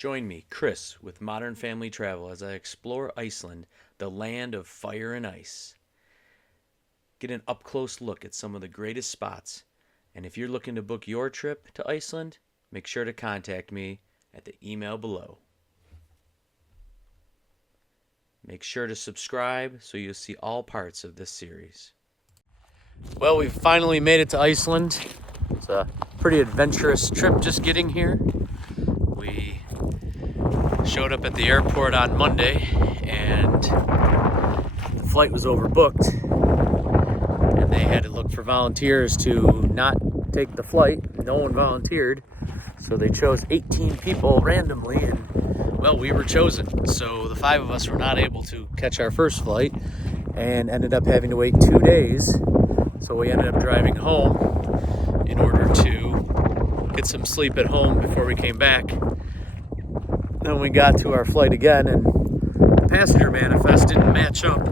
Join me, Chris, with Modern Family Travel as I explore Iceland, the land of fire and ice. Get an up-close look at some of the greatest spots, and if you're looking to book your trip to Iceland, make sure to contact me at the email below. Make sure to subscribe so you'll see all parts of this series. Well, we've finally made it to Iceland. It's a pretty adventurous trip just getting here. We showed up at the airport on Monday and the flight was overbooked. And they had to look for volunteers to not take the flight. No one volunteered. So they chose 18 people randomly and, well, we were chosen. So the 5 of us were not able to catch our first flight and ended up having to wait 2 days. So we ended up driving home in order to get some sleep at home before we came back. Then we got to our flight again and the passenger manifest didn't match up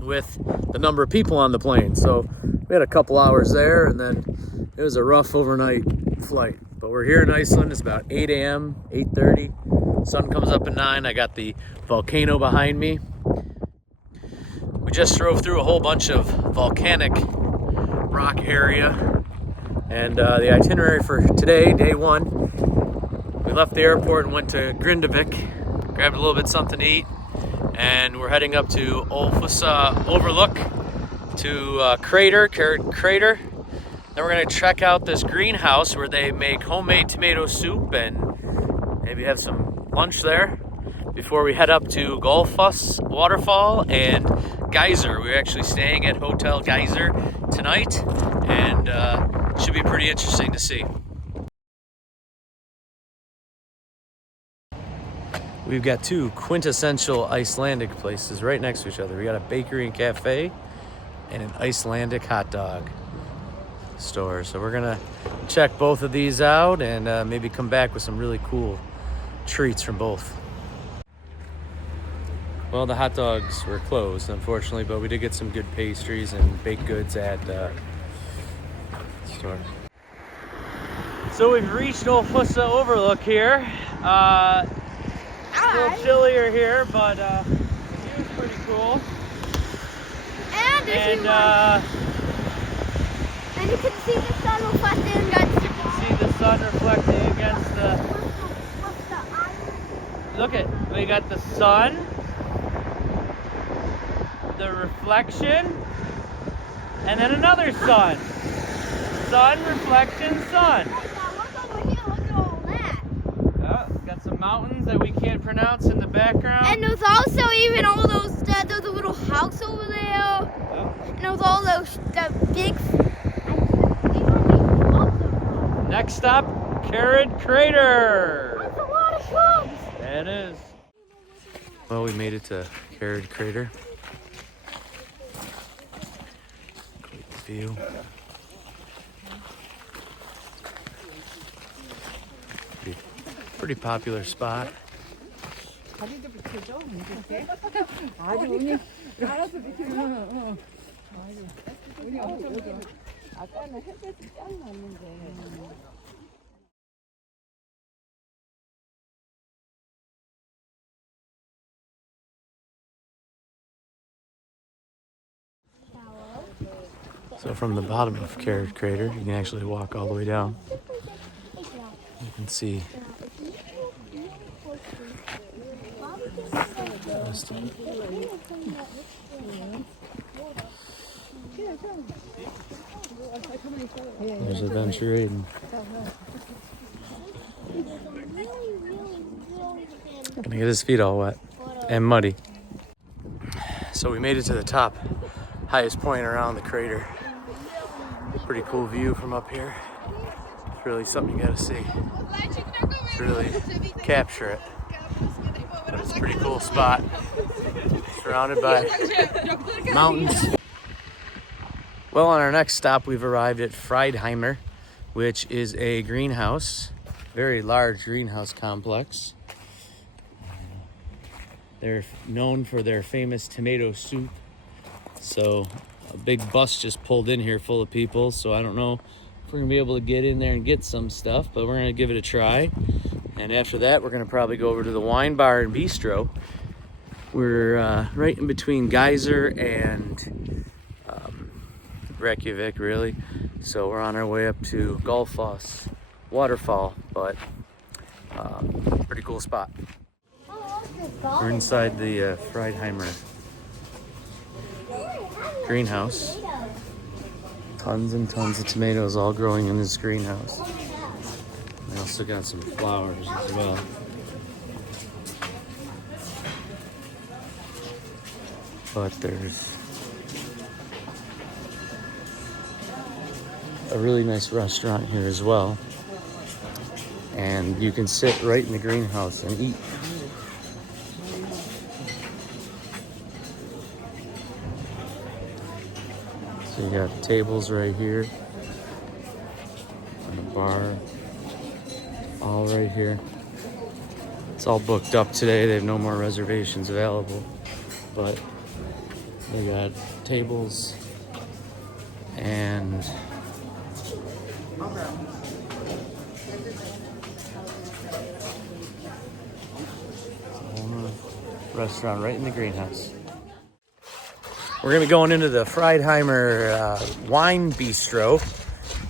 with the number of people on the plane. So we had a couple hours there and then it was a rough overnight flight. But we're here in Iceland. It's about 8 a.m., 8:30. Sun comes up at 9. I got the volcano behind me. We just drove through a whole bunch of volcanic rock area. And the itinerary for today, day 1, we left the airport and went to Grindavik, grabbed a little bit something to eat, and we're heading up to Gullfoss Overlook to Kerid Crater. Then we're going to check out this greenhouse where they make homemade tomato soup and maybe have some lunch there before we head up to Gullfoss Waterfall and Geysir. We're actually staying at Hotel Geysir tonight and should be pretty interesting to see. We've got 2 quintessential Icelandic places right next to each other. We got a bakery and cafe and an Icelandic hot dog store. So we're gonna check both of these out and maybe come back with some really cool treats from both. Well, the hot dogs were closed, unfortunately, but we did get some good pastries and baked goods at the store. So we've reached Gullfoss Overlook here. A little chillier here, but the view's pretty cool. And you can see the sun reflecting against You can see the sun reflecting against the... Look at, we got the sun, the reflection, and then another sun. Sun, reflection, sun. Look over here, look at all that. Oh, it's got some mountains that we can't pronounce in the background. And there's also even all those, there's a little house over there. Oh. And there's all those, the big... Next stop, Kerid Crater. That's a lot of shrubs. It is. Well, we made it to Kerid Crater. Great view. Pretty popular spot. So from the bottom of Kerid Crater, you can actually walk all the way down. You can see there's Adventure Aiden. Gonna get his feet all wet and muddy. So we made it to the top, highest point around the crater. Pretty cool view from up here. It's really something you gotta see to really capture it. But it's a pretty cool spot, surrounded by mountains. Well, on our next stop, we've arrived at Freidheimer, which is a greenhouse, very large greenhouse complex. They're known for their famous tomato soup. So a big bus just pulled in here full of people. So I don't know if we're gonna be able to get in there and get some stuff, but we're gonna give it a try. And after that, we're gonna probably go over to the wine bar and bistro. We're right in between Geysir and Reykjavik, really. So we're on our way up to Gullfoss waterfall, but pretty cool spot. We're inside the Freidheimer greenhouse. Tons and tons of tomatoes all growing in this greenhouse. I also got some flowers as well. But there's a really nice restaurant here as well. And you can sit right in the greenhouse and eat. So you got tables right here and a bar all right here. It's all booked up today. They have no more reservations available, but they got tables and restaurant right in the greenhouse. We're gonna be going into the Freidheimer wine bistro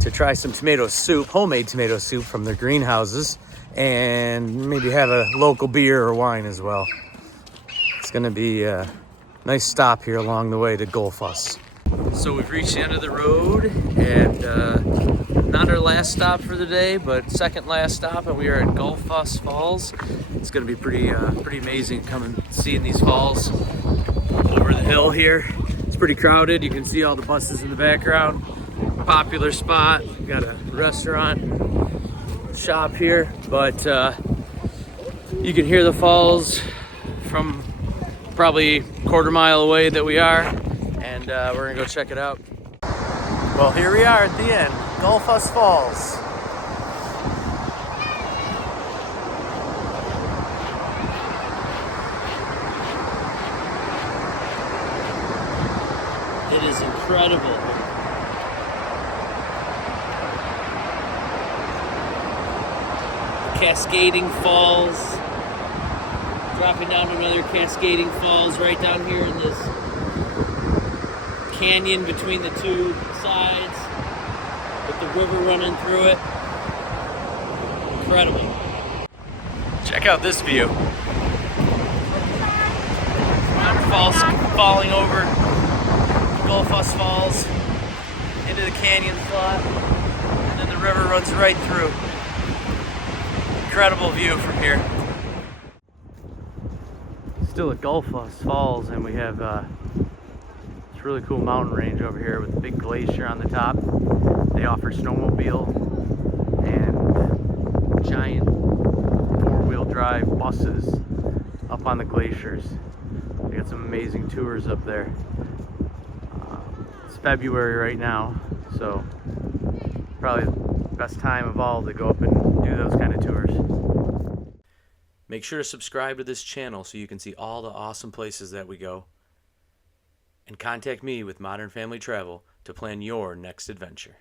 to try some tomato soup, homemade tomato soup from their greenhouses, and maybe have a local beer or wine as well. It's gonna be a nice stop here along the way to Gullfoss. So we've reached the end of the road, and not our last stop for the day, but second last stop, and we are at Gullfoss Falls. It's gonna be pretty amazing coming seeing these falls over the hill here. It's pretty crowded. You can see all the buses in the background. Popular spot. We've got a restaurant, shop here, but you can hear the falls from probably a quarter mile away that we are, and we're gonna go check it out. Well, here we are at the end, Gullfoss Falls. It is incredible. Cascading falls. Dropping down to another cascading falls right down here in this canyon between the two sides with the river running through it. Incredible. Check out this view. Waterfalls falling over Gullfoss Falls into the canyon slot, and then the river runs right through. Incredible view from here. Still at Gullfoss Falls, and we have this really cool mountain range over here with a big glacier on the top. They offer snowmobile and giant four-wheel drive buses up on the glaciers. They got some amazing tours up there. It's February right now, so probably the best time of all to go up and do those kind of tours. Make sure to subscribe to this channel so you can see all the awesome places that we go. And contact me with Modern Family Travel to plan your next adventure.